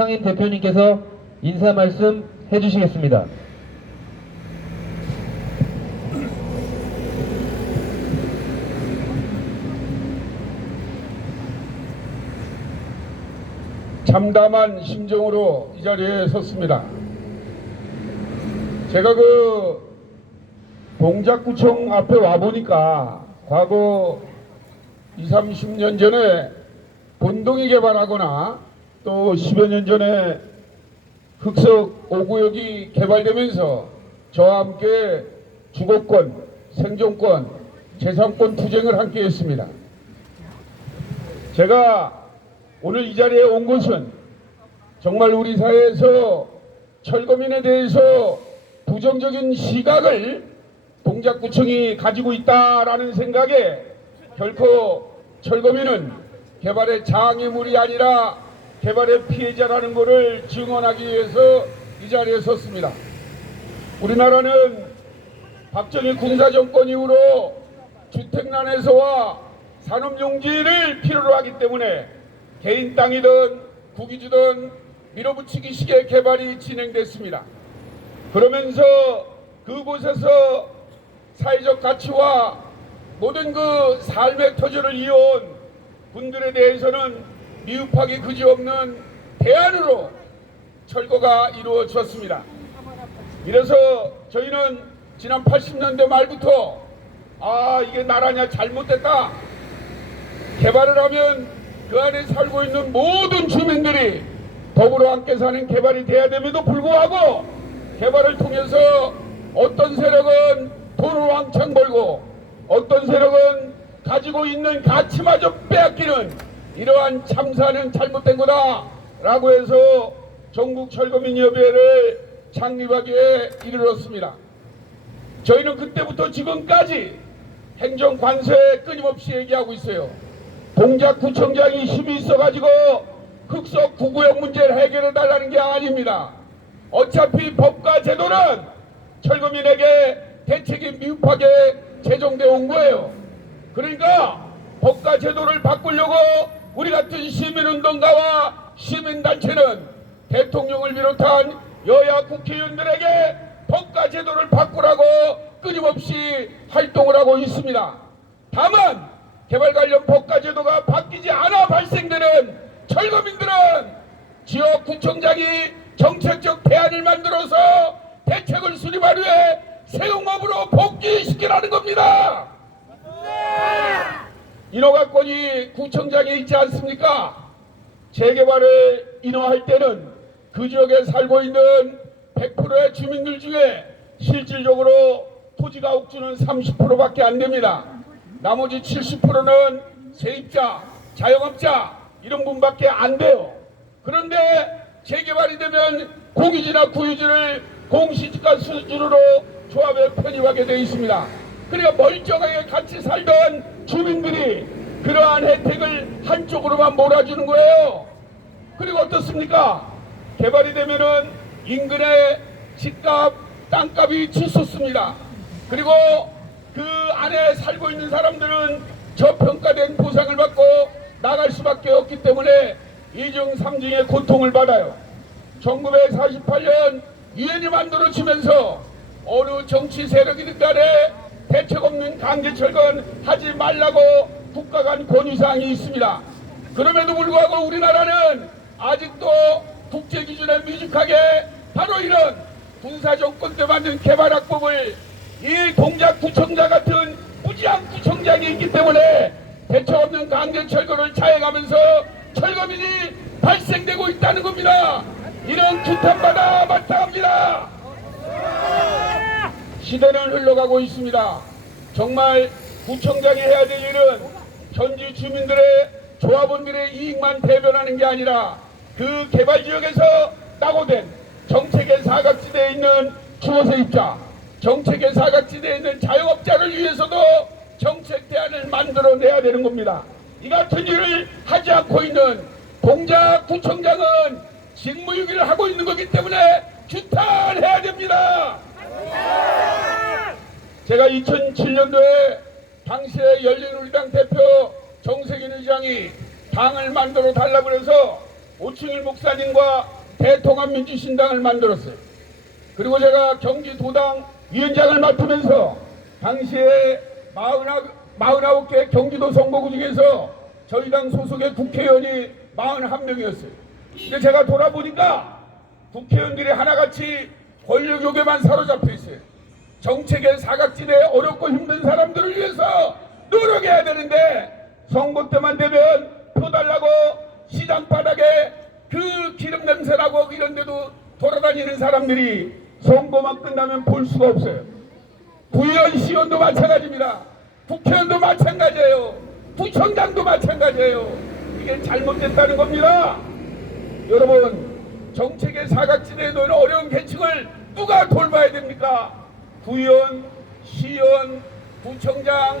상임 대표님께서 인사 말씀 해주시겠습니다. 참담한 심정으로 이 자리에 섰습니다. 제가 동작구청 앞에 와보니까 과거 20, 30년 전에 본동이 개발하거나 또 10여 년 전에 흑석 5구역이 개발되면서 저와 함께 주거권, 생존권, 재산권 투쟁을 함께 했습니다. 제가 오늘 이 자리에 온 것은 정말 우리 사회에서 철거민에 대해서 부정적인 시각을 동작구청이 가지고 있다라는 생각에 결코 철거민은 개발의 장애물이 아니라 개발의 피해자라는 것을 증언하기 위해서 이 자리에 섰습니다. 우리나라는 박정희 군사정권 이후로 주택난에서와 산업용지를 필요로 하기 때문에 개인 땅이든 국유지든 밀어붙이기 식의 개발이 진행됐습니다. 그러면서 그곳에서 사회적 가치와 모든 삶의 터전을 이어온 분들에 대해서는 미흡하기 그지없는 대안으로 철거가 이루어졌습니다. 이래서 저희는 지난 80년대 말부터 이게 나라냐 잘못됐다. 개발을 하면 그 안에 살고 있는 모든 주민들이 더불어 함께 사는 개발이 돼야 됨에도 불구하고 개발을 통해서 어떤 세력은 돈을 왕창 벌고 어떤 세력은 가지고 있는 가치마저 빼앗기는 이러한 참사는 잘못된 거다라고 해서 전국철거민협의회를 창립하기에 이르렀습니다. 저희는 그때부터 지금까지 행정관세 끊임없이 얘기하고 있어요. 동작구청장이 힘이 있어가지고 흑석 9구역 문제를 해결해달라는 게 아닙니다. 어차피 법과 제도는 철거민에게 대책이 미흡하게 제정되어 온 거예요. 그러니까 법과 제도를 바꾸려고 우리 같은 시민운동가와 시민단체는 대통령을 비롯한 여야 국회의원들에게 법과 제도를 바꾸라고 끊임없이 활동을 하고 있습니다. 다만 개발 관련 법과 제도가 바뀌지 않아 발생되는 철거민들은 지역구청장이 정책적 대안을 만들어서 대책을 수립한 후에 세용업으로 복귀시키라는 겁니다. 인허가권이 구청장에 있지 않습니까? 재개발을 인허할 때는 그 지역에 살고 있는 100%의 주민들 중에 실질적으로 토지가 옥주는 30%밖에 안 됩니다. 나머지 70%는 세입자, 자영업자 이런 분밖에 안 돼요. 그런데 재개발이 되면 공유지나 구유지를 공시지가 수준으로 조합에 편입하게 되어 있습니다. 그러니까 멀쩡하게 같이 살던 주민들이 그러한 혜택을 한쪽으로만 몰아주는 거예요. 그리고 어떻습니까? 개발이 되면은 인근의 집값, 땅값이 치솟습니다. 그리고 그 안에 살고 있는 사람들은 저평가된 보상을 받고 나갈 수밖에 없기 때문에 2중, 3중의 고통을 받아요. 1948년 유엔이 만들어지면서 어느 정치 세력이든 간에 대책 없는 강제철거는 하지 말라고 국가 간 권유사항이 있습니다. 그럼에도 불구하고 우리나라는 아직도 국제기준에 미숙하게 바로 이런 군사정권 때 만든 개발학법을 이 동작구청장 같은 무지한 구청장이 있기 때문에 대책 없는 강제철거를 자행하면서 철거민이 발생되고 있다는 겁니다. 이런 규탄받아 마땅합니다. 시대는 흘러가고 있습니다. 정말 구청장이 해야 될 일은 현지 주민들의 조합원들의 이익만 대변하는 게 아니라 그 개발지역에서 낙오된 정책의 사각지대에 있는 주거세입자, 정책의 사각지대에 있는 자영업자를 위해서도 정책 대안을 만들어내야 되는 겁니다. 이 같은 일을 하지 않고 있는 동작구청장은 직무유기를 하고 있는 거기 때문에 규탄해야 됩니다. 제가 2007년도에 당시의 열린우리당 대표 정세균 의장이 당을 만들어 달라고 해서 오충일 목사님과 대통합민주신당을 만들었어요. 그리고 제가 경기도당 위원장을 맡으면서 당시에 49개 경기도 선거구 중에서 저희 당 소속의 국회의원이 41명이었어요. 근데 제가 돌아보니까 국회의원들이 하나같이 권력욕에만 사로잡혀 있어요. 정책의 사각지대에 어렵고 힘든 사람들을 위해서 노력해야 되는데 선거 때만 되면 표 달라고 시장 바닥에 그 기름 냄새나고 이런 데도 돌아다니는 사람들이 선거만 끝나면 볼 수가 없어요. 구의원, 시의원도 마찬가지입니다. 국회의원도 마찬가지예요. 부총장도 마찬가지예요. 이게 잘못됐다는 겁니다. 여러분, 정책의 사각지대에 놓인 어려운 계층을 누가 돌봐야 됩니까? 구의원, 시의원, 부총장,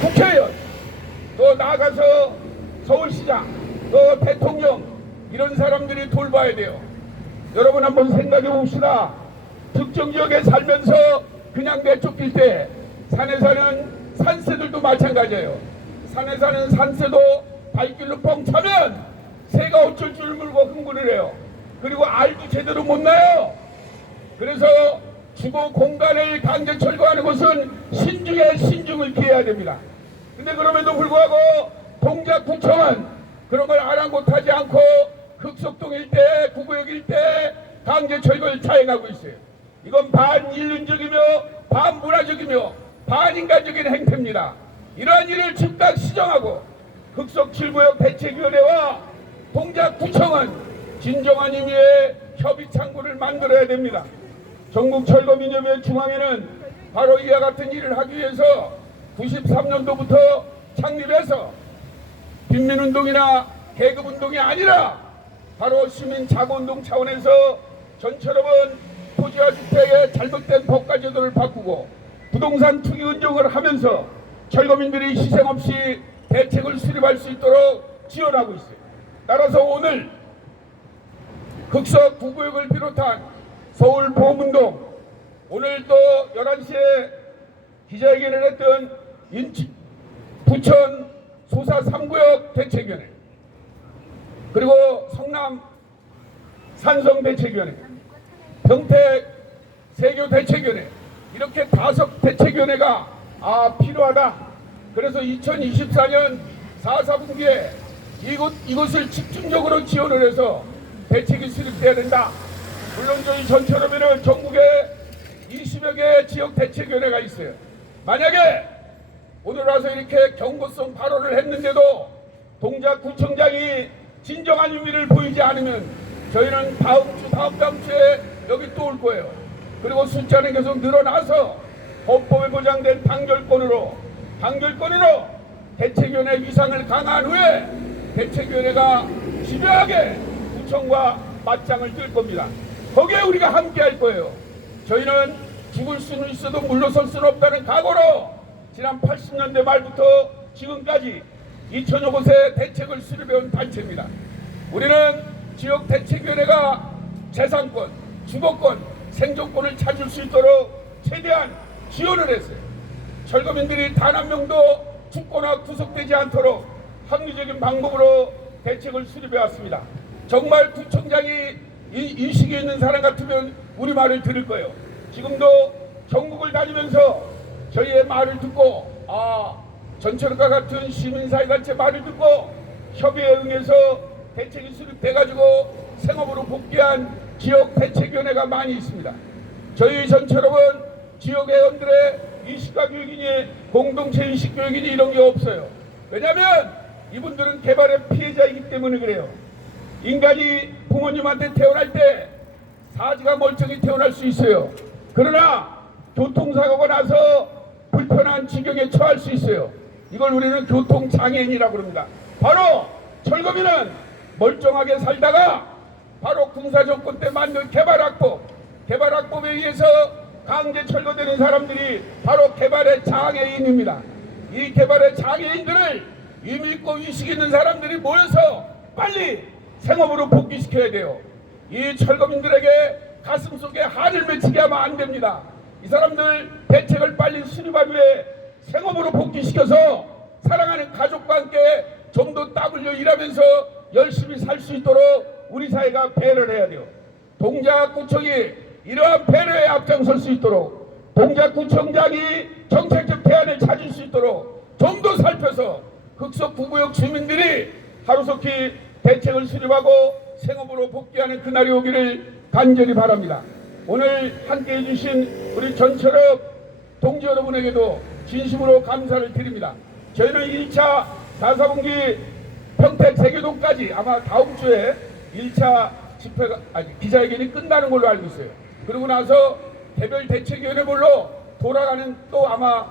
국회의원, 또 나아가서 서울시장, 또 대통령, 이런 사람들이 돌봐야 돼요. 여러분 한번 생각해 봅시다. 특정 지역에 살면서 그냥 내쫓길 때 산에 사는 산새들도 마찬가지예요. 산에 사는 산새도 발길로 뻥 차면 새가 어쩔 줄 모르고 흥분을 해요. 그리고 알도 제대로 못 나요. 그래서 주거 공간을 강제 철거하는 것은 신중에 신중을 기해야 됩니다. 근데 그럼에도 불구하고 동작구청은 그런 걸 아랑곳하지 않고 흑석동 일대, 구구역 일대 강제 철거를 자행하고 있어요. 이건 반인륜적이며 반문화적이며 반인간적인 행태입니다. 이러한 일을 즉각 시정하고 흑석 7구역 대책위원회와 동작구청은 진정한 의미의 협의 창구를 만들어야 됩니다. 전국철거민협회 중앙회는 바로 이와 같은 일을 하기 위해서 93년도부터 창립해서 빈민운동이나 계급운동이 아니라 바로 시민자구운동 차원에서 전처럼은 토지와 주택의 잘못된 법과제도를 바꾸고 부동산 투기 운동을 하면서 철거민들이 희생 없이 대책을 수립할 수 있도록 지원하고 있어요. 따라서 오늘 흑석 9구역을 비롯한 서울 보험운동, 오늘 또 11시에 기자회견을 했던 부천 소사 3구역 대책위원회, 그리고 성남 산성 대책위원회, 평택 세교 대책위원회, 이렇게 5 대책위원회가 필요하다. 그래서 2024년 4, 4분기에 이것을 집중적으로 지원을 해서 대책이 수립돼야 된다. 물론 저희 전처럼에는 전국에 20여 개 지역 대책위원회가 있어요. 만약에 오늘 와서 이렇게 경고성 발언을 했는데도 동작구청장이 진정한 의미를 보이지 않으면 저희는 다음 주에 여기 또 올 거예요. 그리고 숫자는 계속 늘어나서 헌법에 보장된 단결권으로 대책위원회 위상을 강화한 후에 대책위원회가 집요하게 구청과 맞짱을 뜰 겁니다. 거기에 우리가 함께 할 거예요. 저희는 죽을 수는 있어도 물러설 수는 없다는 각오로 지난 80년대 말부터 지금까지 2000여 곳의 대책을 수립해온 단체입니다. 우리는 지역 대책위원회가 재산권, 주거권, 생존권을 찾을 수 있도록 최대한 지원을 했어요. 철거민들이 단 한 명도 죽거나 구속되지 않도록 합리적인 방법으로 대책을 수립해왔습니다. 정말 구청장이 인식이 있는 사람 같으면 우리 말을 들을 거예요. 지금도 전국을 다니면서 저희의 말을 듣고 전철과 같은 시민사회단체 말을 듣고 협의에 응해서 대책이 수립돼가지고 생업으로 복귀한 지역 대책위원회가 많이 있습니다. 저희 전처럼은 지역 회원들의 의식과 교육이니 공동체 의식 교육이니 이런 게 없어요. 왜냐하면 이분들은 개발의 피해자이기 때문에 그래요. 인간이 부모님한테 태어날 때 사지가 멀쩡히 태어날 수 있어요. 그러나 교통사고가 나서 불편한 지경에 처할 수 있어요. 이걸 우리는 교통장애인이라고 합니다. 바로 철거민은 멀쩡하게 살다가 바로 군사정권 때 만든 개발학법에 의해서 강제 철거되는 사람들이 바로 개발의 장애인입니다. 이 개발의 장애인들을 의미있고 의식 있는 사람들이 모여서 빨리 생업으로 복귀시켜야 돼요. 이 철거민들에게 가슴속에 한을 맺히게 하면 안 됩니다. 이 사람들 대책을 빨리 수립한 후에 생업으로 복귀시켜서 사랑하는 가족과 함께 좀 더 땀 흘려 일하면서 열심히 살 수 있도록 우리 사회가 배려를 해야 돼요. 동작구청이 이러한 배려에 앞장설 수 있도록, 동작구청장이 정책적 대안을 찾을 수 있도록 좀 더 살펴서 흑석 구구역 주민들이 하루속히 대책을 수립하고 생업으로 복귀하는 그날이 오기를 간절히 바랍니다. 오늘 함께해 주신 우리 전철업 동지 여러분에게도 진심으로 감사를 드립니다. 저희는 1차 4사분기 평택 세계도까지 아마 다음 주에 1차 집회가 기자회견이 끝나는 걸로 알고 있어요. 그러고 나서 개별 대책위원회별로 돌아가는 또 아마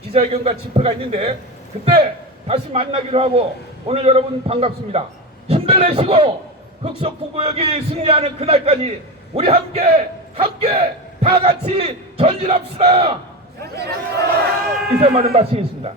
기자회견과 집회가 있는데 그때 다시 만나기로 하고 오늘 여러분 반갑습니다. 힘들 내시고 흑석 구구역이 승리하는 그날까지 우리 함께 다 같이 전진합시다. 이상만은 마치겠습니다.